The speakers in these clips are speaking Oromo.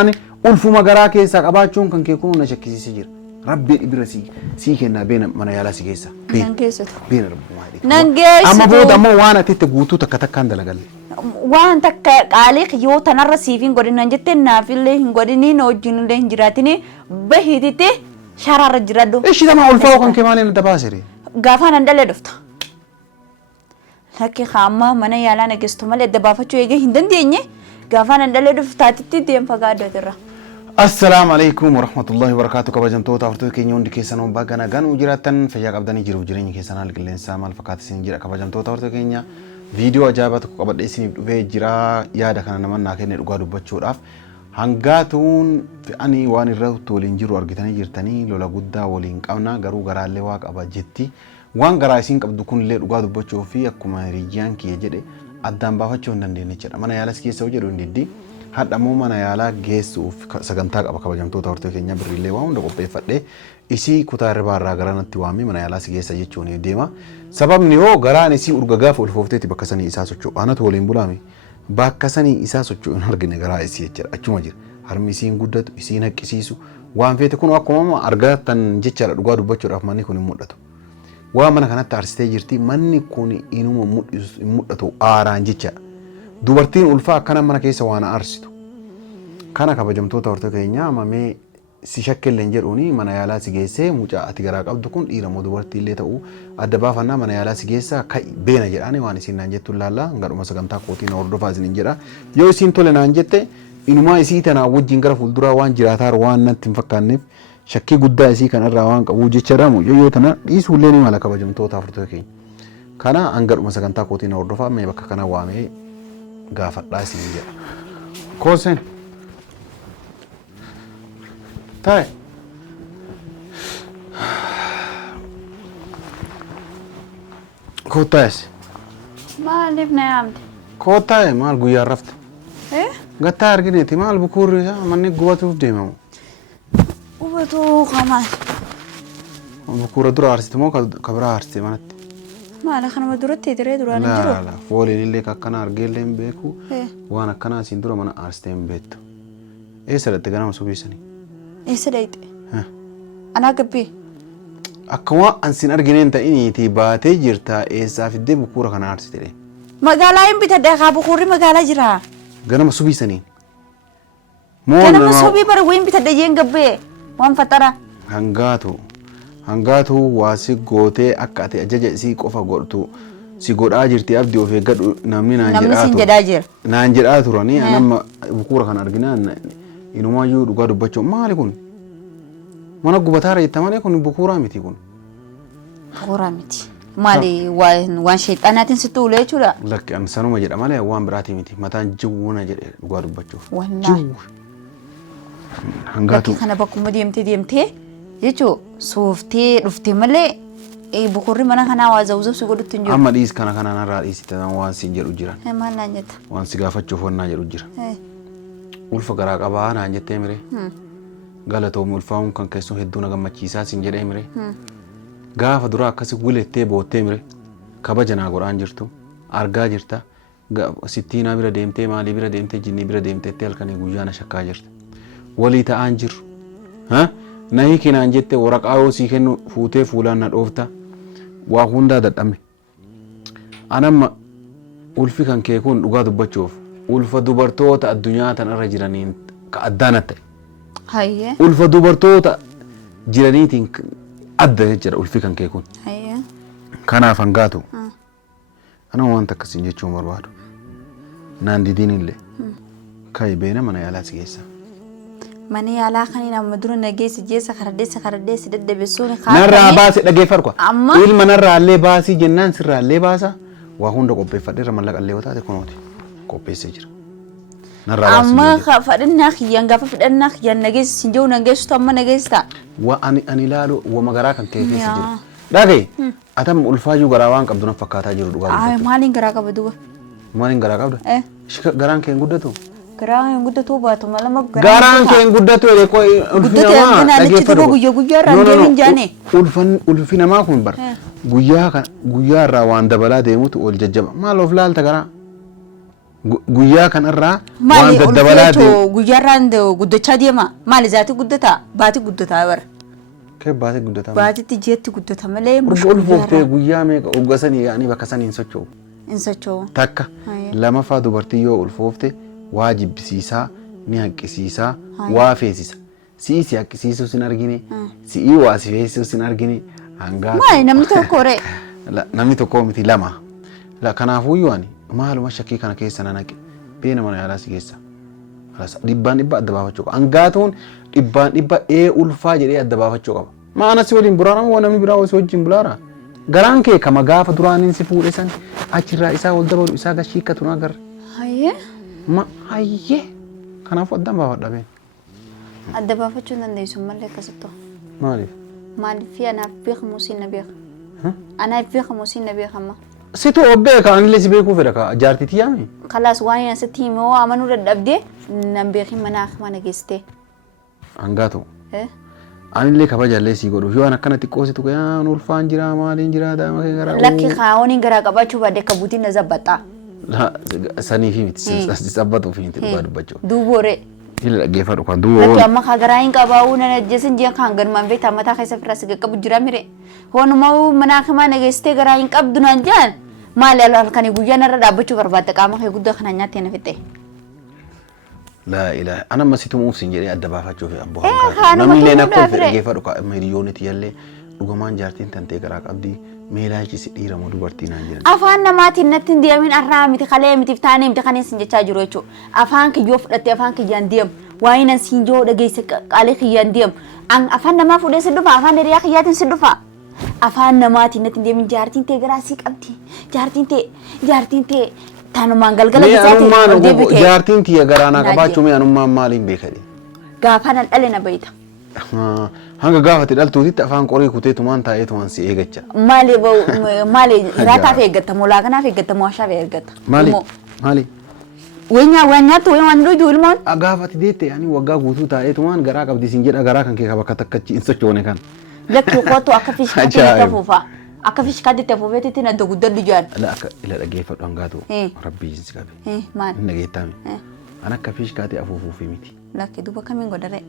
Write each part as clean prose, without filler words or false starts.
أنا ألف مجراك يساق أباچون كان كيكون نشكي سجير ربي إبرسي سيكنا بين من يالا سيجيسا بين رب نانجيسو أما بود أما وانا تتجوتو تكتكان دلقال وان تك عليك يو تنار سيفين قدين نجتة نافلة قديني نوجين له جراتني بهيدته شرار جرادو إيش ده ما ألفا وكان كمان الدباسري غافان عندله دفتا لكن خامة من يالا نجستو مال الدبافة شو يجي هندن ديني غافان عندله دفتا تتي ديم فقادة ترى السلام عليكم ورحمة الله وبركاته كبجمتو تافتو كينيون دكيسانو باغانا غان وجراتن فياق أبداني جيرو جيرين كيسانا لقلين سامال فقات سنجيرا كبجمتو تافتو كينيا فيديو أجابات قبل إسني في جرا يادا كان نمان ناكين القادو بتشور أف هنگاتون في أني واني رو تولين جيرو أرجتاني جيرتاني لولا قدا ولين كامنا غرو غرا لواق أبا جتي وان غرا إسين كبدو كون لي القادو بتشور في أكما ريجيان كي جدي أدام بافتشون نندي نيجر أما نيالا سكي سوجر وندي هذا مو من يالا جيسو سجنتاق أبغى كبجمتو تورتو كينيا بريلي واون دكتور بيفرد إسي كتار بارا غران تيوامي من يالا سجيس سجيتشوني ديما سبب نيو غران إسي أرجعا في الفوفتة تبكسني إساسوتشو أنا تولين بولامي بكسني إساسوتشو نهرجني غرا إسي يجر أشوم أجر هرم إسين قدرت إسين هك إسيسو وان في تكون أقوم أرجع تنجتشر أرجع دبتشر أفماني كوني مدته وامنا كانت تارستي جرتي مني كوني إنو مدته آرانجتشر dubartiin ulfaa akkana mana keessa waan aarsitu kana kabajamtoota hortoo keenyaa mamee si shakkeelleen jedhuuni mana yaalaa si geessee mucaa ati garaa qabdu kun dhiira moo dubartii illee ta'uu adda baafannaa mana yaalaa si geessa kai beena jedhaani waan isin naan jettu laallaa gadhuma sagantaa kootii na hordofaa isin jedha yoo isin tole naan jette inumaa isii tanaa wajjin gara fuulduraa waan jiraataa waan natti hin fakkaanneef shakkii guddaa isii kanarraa waan qabu jechaadhamu yoo tana dhiisuullee ni mala kabajamtoota hortoo keenya kana gadhuma sagantaa kootii na hordofaa mee bakka kana waamee gaafadhaa isin jedha koosen taa'e kootaa'es maaliif na yaamte kootaa'e maal guyyaa rafte gattaa argineeti maal bukuurri isaa manni gubatuuf deemamu gubatuu qamaan bukuura dura aarsite moo ka biraa aarsite manatti maala kanuma duratti diree duraan hin jiru la fooliin illee akkana argeellee hin beeku waan akkana asiin dura mana aarsitee hin beektu eessa dhatte ganama subiisanii eessa dhayxe anaa gabbii akka waan ansin argineen ta'iniiti baatee jirta eessaa fiddee bukuura kana aarsite magaalaa hin bitadhe kaa bukuurri magaalaa jira ganama subiisanii ganama subii bara wayin bitadhe jeen gabbee waan faxara hangaatu waasi gootee akka ati ajaja isii qofa godhtu si godhaa jirti abdii of eeggadhu namni naan jedhaa turanii anamma bukuura kan arginaan inumaayyuu dhugaa dubbachuu maali kun mana gubataa reetta malee kun bukuuraa miti kun bukuuraa miti maali waan sheexanaatiin sitti ulee jechuudha lakki an sanuma jedha malee waan biraatii miti mataan jiwwuna jedhe dhugaa dubbachuuf hangaatu kana bakkuma deemtee jechuun sooftee dhuftee malee bukurri mana kanaa waa zawwazabsi godhutti hin jiru. Amma dhiis kana narraa dhiisite waan siin jedhu jiran. Maal naan jetta? Waan si gaafachuuf waan naa jedhu jira. Ulfa garaa qabaa naan jettee mire. Galatoomi ulfaa'uun kan keessoo hedduu na gammachiisaa siin jedhee mire. Gaafa duraa akkasi gulettee boottee mire. Kabaja naa godhaan jirtu. Argaa jirta. Sittiinaa bira deemtee maalii bira deemtee jinnii bira deemteettee halkanii guyyaa na shakkaa jirta. Walii ta'aan jiru. Nahi kinaan jette waraqaa yoo sii kennu fuutee fuulaan na dhoofta waa hundaa dadhabme anamma ulfi kan kee kun dhugaa dubbachuuf ulfa dubartoota addunyaa tanarra jiraniin ka addaan ta'e ulfa dubartoota jiraniitiin adda jechuudha ulfi kan kee kun kanaaf hangaatu ana waan takkasiin jechuun barbaadu naan didiin illee kayi beena mana yaalaa si geessa mani yaalaa kan nama dura nageessi jeessa karaddeessi daddabeessuun narraa baasi dhageeffadhu ilma narraa illee baasii jennaan sirraa illee baasa waa hunda qopheeffadheera mallaqa illee wataate kunooti qopheessee jira narraa baasii amma fadhinnaa kiyyaan gaafa fidhannaa kiyyaan nageessi siin jiru nageessitu amma nageessita waa ani ilaalu waa magaraa kan kee keessa jiru dhagaye atam ulfaayuu garaa waan qabdu na fakkaataa jiru dhugaa maaliin garaa qaba duuba maaliin garaa qabda garaan kee hin guddatu Garaan guddatu baatu malee garaan kee guddatu koo ulfinamaa dhageeffatu guyyaa rangee hin jaane ulfinamaa kun bar guyyaa irraa waan dabalaa deemutu ol jajjaba maal of laalta garaa guyyaa kanarraa waan daddabalaa deemu guyyaarraan guddachaa deema maali zaati guddata baati guddata bar kee baati guddata baatitti jeetti guddata malee ulfooftee guyyaa meeqa urgasanii yaa'anii bakka sanii hin socho'u takka lamaffaa dubartii yoo ulfoofte waa jibbisiisaa ni hanqisiisaa waa feesisa si'i si hanqisiisuu sin argine si'i waa si feesisuu sin argine hangaa maali namni tokko ree namni tokko miti lama kanaafuu yoani maaluma shakkii kana keessa nanaqe beena mana yaalaa si keessa dhibbaan dhibba adda baafachuu qaba hangaatuun dhibbaan dhibba ulfaa jedhee adda baafachuu qaba maana si waliin buraanama namni biraa si wajjin bulaara garaan kee kama gaafa duraaniin si fuudhe san achirraa isaa wal dabalu isaa gashiikkatu na agarre hayyee kanaafuu addaan baafadha been adda baafachuu dandeessu malee akkasittu maaliif anaaf beekamu siin na beeka anaaf beekamu siin na beekama situ obbe kan illee si beekuu fedha ka jaartitii yaami khalaas waan asitti himoo amanuu dadhabdee nan beekin mana geessite hangaatu anillee kabajaallee si godhu yoo akkana xiqqoositu yaan ulfaan jira maaliin jira daama kee garaa lakki kaawoniin garaa qabaachuu baadde ka butiin na zabbaxaa sanii fi miti sabbatu fi miti dhugaa dubbachuu duuboore ila dhaggeeffadhu kan duuboo lakki amma ka garaa hin qabaa'uu na najjesin jiran kan ganumaan beektaa mataa keessa firaa si qaqqabu jira mire honumaa mana kamaa nageessitee garaa hin qabdu naan jaan maali halkanii guyyaa narra dhaabbachuu barbaadda qaama kee guddaa kana nyaattee na fixxe لا إله أنا ما سيتم أوف سنجري أدبا فاتشو في أبوها نمي لنا كل في الجيفة ركا مليونة يلي رجمان جارتين تنتي كراك أبدي ميلاي كيس إيرا مودو برتين عنجرا أفان نماتي نتن ديامين أرامي تخليه متفتاني متخاني سنجة تاجرويتشو أفان كيوف لتي أفان كيان ديام واينا سنجو دقيس على كيان ديام أن أفان نما فودي سدفا أفان دريا كياتين سدفا أفان نماتي نتن ديامين جارتين تي كراسيك أبدي جارتين تي Tanu manggal gala bisati. Jaartiin tiya garaana qabaachuu mee anummaan maaliin beekade? Gaafaan dhale na bayita. Hanga gaafatti dhaltuutitti afaan qorii kuteetumaan taa'eetumaan si eeggacha. Maali hiraataa fi eeggatta moo laaganaa fi eeggatta moo ashaa fi eeggatta. Maali? Weenyaatu waan dhuyuu ilmoon. Gaafatti deette yaani waggaa guutuu taa'eetumaan garaa qabdi siin jedha garaa kan kee bakka takkachi hin sochoone kan. Lakki kootu akka fiishkaatti tafuufa. Akka fiishkaatti tafuufeetti na doguddaddu jaan. Ila dhaggeeffadhu hangaatu rabbii jinsi qabe. Maali? Inni dhageettaami. An akka fiishkaatti afuufuufi miti. Lakki duuba kamiin godhare?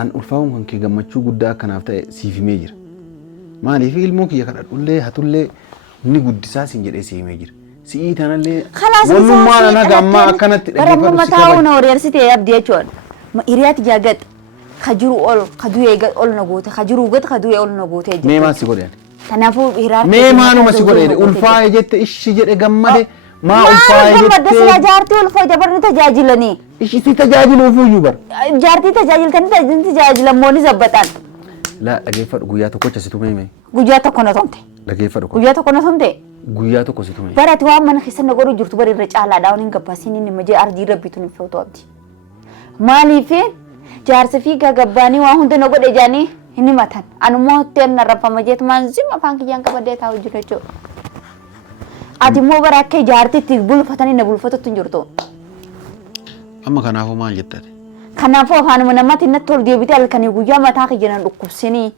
An ulfaa'uun kan kee gammachuu guddaa akkanaaf ta'e siif himee jira. Maaliif ilmoo kiyya kadhadhullee hatullee ni guddisaa siin jedhee si himee jira. Si'ii tanallee wannummaan an haga ammaa akkanatti dhaggeeffadhu si qaba. Bara mataa horiyarsitee abdii jechuudha. Hiriyaatti jaagat kajiru ol kadu'ee ol na goote kajiru gat kadu'ee ol na goote. Mee maal si godheen? Kanaafuu hiraatti. Mee maanuma si godheen ulfaa'ee jette ishi jedhe gammade. ما الفايدة بدل جارتي والفايدة برني تجاجلني إيش تجاجل وفوجو بر جارتي تجاجل تاني تجاجل موني زبطان لا لقي فرق جوياتو كوتش ستومي جوياتو كنا تونتي لقي فرق جوياتو كنا تونتي جوياتو كوستومي برا توا من خسنا نقولوا جرت بري رجع على داونين كباسيني نمجي أرجي ربي توني فوتو أبدي مالي فين جارس في كجباني وهم تنقول إجاني هني مثلا أنا مو تين نرفع مجيت مانزيم أفان كيان كبدي تاو جرتشو ati mo barake jaartitti bulfatanii na bulfatatu jirtu amma kanaafuu maal jettati kanaafuu afaanuma namatti natti ol deebite halkanii guyyaa mataa kiyyanan dhukkubsinii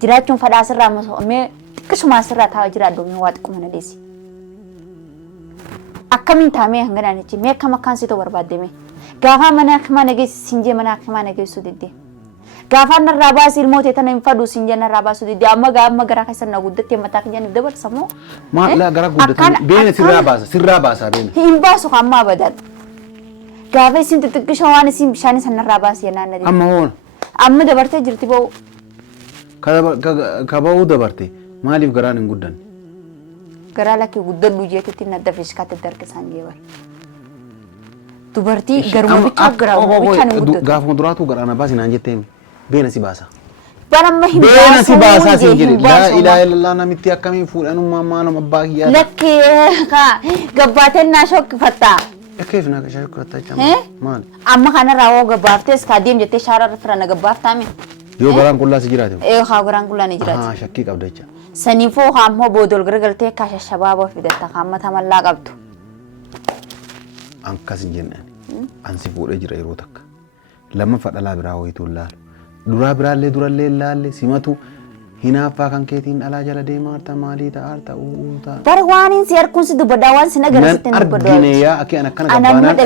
jiraachuun fadhaa sirraa mee xiqqisuma sirraa taa'aa jiraadhu mee waa xiqquma na deessi akkamiin taamee hanganaan jechi mee akkam akkaan sitoo barbaaddeme gaafa mana akkamaa nageessi sinjee mana akkamaa nageessu diddee gaafa narraa baasii ilmootee tana hin fadhu sinjee narraa baasu diddee amma garaa keessan na guddattee mataa kiyyaniif dabarsa moo maal gara guddatan beena sirraa baasa beena hin baasu amma abadan gaafa isin xixiqqisha waan isin bishaan sanarraa baasii yennaan na amma hoona amma dabartee jirti ba'u ka ba'uu dabarte maaliif garaan hin guddanne garaa lakkii guddadhu jeetetti nadda fiishkaatti darkisaan jeebar dubartii garuma bichaa garaa bichaan hin guddatu gaafuma duraatu garaana baasi naan jetteemi beena si baasa Barang mahim beena si baasa si jedhe laa ilaaha illallah namitti akkamiin fuudhanummaa maaluma abbaa kiyyaa lakki ka gabbaateen naa shokkifatta keef naa ka shokkifatta Eh? maal amma kana raawoo gabbaaftees kaa deem jettee shaara fira na gabbaaftaami yoo garaan qullaa si jiraate haa garaan qullaa ni jiraate shakkii qabda jecha saniifoo haa ammoo boodol garagaltee kaa shashabaaboo fidatta kaa mata mallaa qabdu akkas hin jenne an si fuudhee jira yeroo takka lammaffaa dhalaa biraa wayituu laalu duraa biraallee durallee laalle simatu hinaaffaa kan keetiin dhalaa jala deemaa harta maalii ta'a harta uutaa. Bar waan hin seer kun si dubbaddaa waan si nagarsiitti nan argine yaa akka akkana gabbaanaan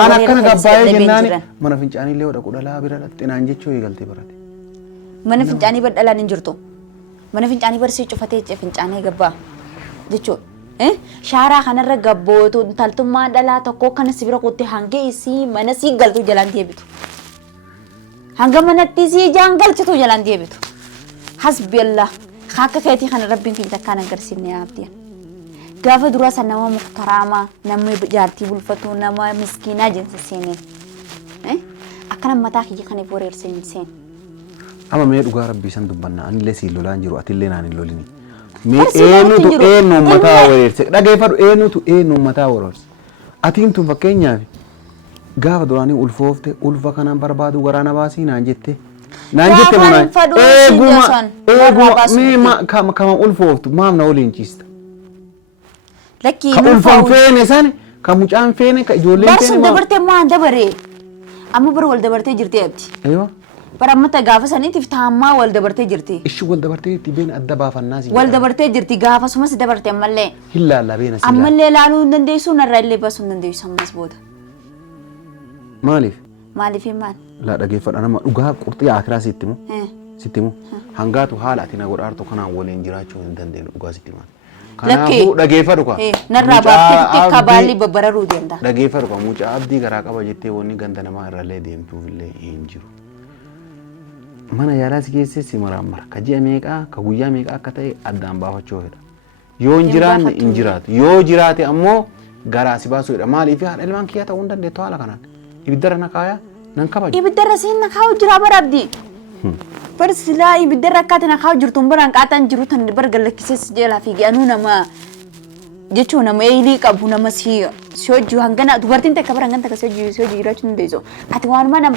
ana akkana gabbaayee jennaan mana fincaanii illee hodha kudha bira dhatte naan jechuu eegalte barate. Mana fincaanii bar dhalaan hin jirtu. Mana fincaanii bar si cufatee fincaanii gabbaa jechuudha. Shaaraa kanarra gabbootu taltummaa dhalaa tokko kana si bira kutte hanga isii mana si galtu jalaan deebitu. Hanga manatti si jaan galchitu jalaan deebitu. Hasbi Allah akka keetii kana rabbiin kiyya takkaan agarsiifne yaabdiyan. Gaafa duraa san nama muhtaraamaa nama jaartii bulfatu nama miskiinaa jensa seenee akkana mataa kiyya kana boreerse hin seen. Amma mee dhugaa rabbii san dubbanna anillee siin lolaan jiru atillee naan hin lolini. Mee eenyutu eenyu mataa wareerse dhageeffadhu eenyutu eenyu mataa wareerse. Atiin tun fakkeenyaaf gaafa duraanii ulfoofte ulfa kanaan barbaadu waraana baasii naan jette. Naan jette munaan eeguma mee kama ulfooftu maaf na waliin ciista. Lakkii ka ulfan feene san ka mucaan feene ka ijoolleen feene barsun dabartee maan dabaree amma bar wal dabartee jirti abdi. Aywa. Bar amma ta gaafa saniitiif taammaa wal dabartee jirti. Ishi wal dabartee jirti been adda baafannaa si. Wal dabartee jirti gaafa sumas dabartee ammallee. Hillaalla beena si. Ammallee laaluu hin dandeessu narraa illee baasuu hin dandeessu ammas booda. Maaliif? Maaliif maal? La dhageeffadha nama dhugaa qurxii akiraa sittimu. Sittimu. Hangaatu haala ati na godhaartu kanaan waliin jiraachuu hin dandeenyu dhugaa sittimu. Kanaafuu dhageeffadhu ka. Narraa baaftee kabaalli babbararuu danda'a. Dhageeffadhu ka mucaa abdii garaa qaba jettee wanni ganda namaa irrallee deemtuuf illee hin jiru. Mana yaalaa si keessee si maraamara ka ji'a meeqaa ka guyyaa meeqaa akka ta'e addaan baafachuu fedha. Yoo hin jiraanne hin jiraatu. Yoo jiraate ammoo garaa si baasuu fedha. Maaliif haadha ilmaan kiyyaa ta'uu hin dandeettu haala kanaan. Ibiddarra na kaayaa nan kabaju. Ibiddarra siin na kaa'u jira bara abdii. Bar silaa ibiddarra akkaata na kaa'u jirtu baraan qaataan jiru tan bar gallakkisee jeelaa fi anuu nama jechuun nama eelii qabu nama si hojii hangana dubartiin takka bara hangana takka si hojii jiraachuu hin dandeessu. Ati waanuma nan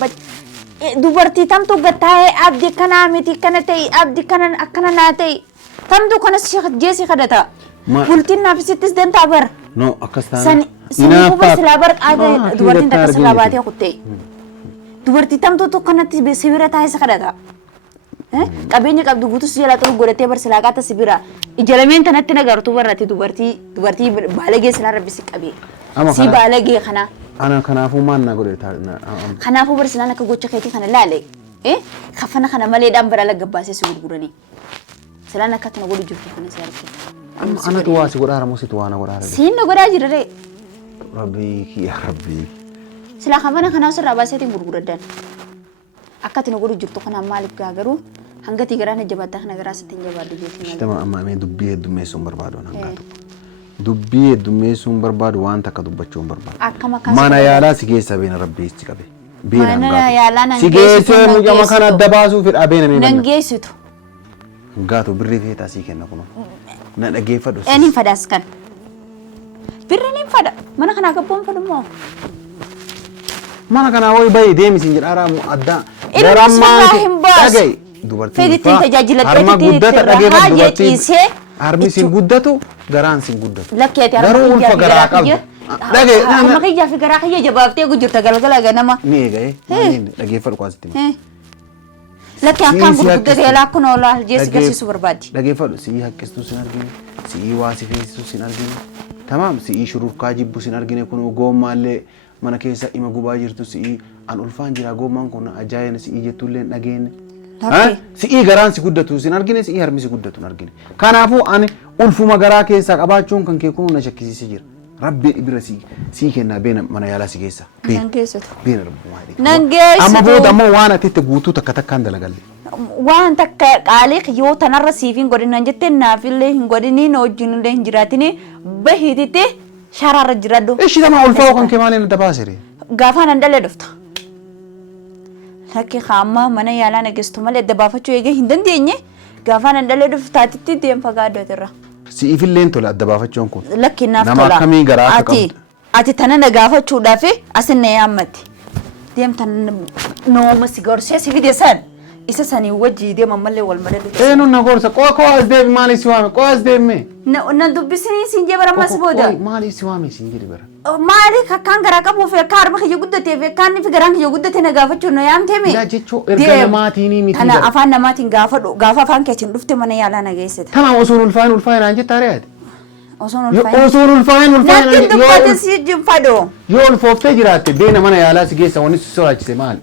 dubartii tamtu gattaa'ee abdii kanaa miti kana ta'e abdii kana akkana naa ta'e tamtu kana jeesi kadhata. Bultiin naaf sittis dantaa bar. No akkas taana. Sini kuba silaa bar qaada dubartiin takka silaa baatee kuttee. Dubartii tamtu kanatti sibira taa'ee kadhata. Qabeenya qabdu guutus jala ta'u godhatee bar silaa qaata sibira. Ijalameen tanatti nagartuu barratti dubartii baalagee silaa rabbisi qabee. Si baalagee kana. Ana kanaafuu maal na godhe kanaafuu bar silaan akka gocha keetii kana laale. Kafana kana maleedhaan bara lagabbaasee si gurguranii. Silaan akka tana godhu jirtu kana si argite. Anatu waa si godhaara moo situ waa na godhaara. Siin na godhaa jirre. Rabbii yaa rabbii. Silaa kafana kanaa sirraa baaseetiin gurguraddan. Akka tana godhu jirtu kana maaliif garuu hanga tigaraan jabaata kana garaa sittiin jabaadhu jechuudha. Shitama amma mee dubbii heddummeessuun barbaadu hangaatu. Dubbii heddummeessuun barbaadu waan takka dubbachuun barbaadu. Akkam akkas. Mana yaalaa si keessa beena rabbii itti qabe. Mana yaalaa nan si geessee mucama kana adda baasuu fedha beena mee nan geessitu. Hangaatu birrii feetaa sii kenna kunoo. Na dhageeffadhu. Eenyuun fadaas kan. Birriin hin fada. Mana kanaa gabboon fadummoo. Mana kanaa wayi bayi deemisiin jedhaaraa addaa. Ilma hin baas. Dhagayi. Dubartiin Fedhitiin tajaajilatee harma guddata dhageeffadhu dubartiin. ciisee. Harmi siin guddatu garaan siin guddatu. Lakkeeti Garuu ulfa garaa qabdu. Dhagayi. Harma kiyyaa fi garaa kiyya jabaaftee gujjirta galgala ganama. Ni eegaye. Maaliin dhageeffadhu qaasitti. Lakkee akkaan gurguddatee yaalaa kun oolaa jeesi garsiisuu barbaaddi. Dhageeffadhu si'ii haqqistuu sin argine si'ii waa si feesistuu sin argine tamaam si'ii shururkaa jibbu sin argine kun goommaallee mana keessa ima gubaa jirtu si'ii an ulfaan jira goommaan kun ajaa'ina si'ii jettullee dhageenye. Si'ii garaan si guddatu sin argine si'ii harmi si guddatu hin argine. Kanaafuu ani ulfuma garaa keessaa qabaachuun kan kee kun na shakkisiisee jira. Rabbi bira sii kennaa beena mana yaalaa si keessa. Nan geessitu. Beena rabbumaa. Nan geessitu. Amma booda ammoo waan ati itti guutuu takka takkaan dalagalle. Waan takka qaalee yoo tanarra siif hin godhinan jettee naafillee hin godhiniin wajjin illee hin jiraatini bahiititti sharaarra jiradhu. Ishi tama ulfaa'u kan kee maaliin adda baasere? Gaafa nan dhalee dhufta. Lakkee qaama mana yaalaa nageessitu malee adda baafachuu eegee hin dandeenye gaafa nan dhalee dhuftaatitti deemfa gaaddotirra. Si'ifillee tola adda baafachuun kun. Lakki naaf tola. Nama akkamii garaa akka qabdu. Ati tana na gaafachuudhaaf asin na yaammatti. Deemtan nooma si gorsee si fide san. Isa sanii wajjii deeman mallee wal madadu. Nun na gorsa koo as deemi maali si waame koo as deemi. Na dubbisinii siin jee bara mas booda. Maali si waame siin jedhi bara. maali kan garaa qabu fi akka harma kiyya guddatee fi akka inni fi garaan kiyya guddate na gaafachuun na yaamtee yaa jechuu erga namaatiin miti kana afaan namaatiin gaafadhu gaafa afaan keetiin dhufte mana yaalaa na geessita kana osoon ulfaa'in naan jettaa re'aati osoon ulfaa'in natti dubbate si jinfadho yoo ulfooftee jiraatte deena mana yaalaa si geessa wanni si soraachise maali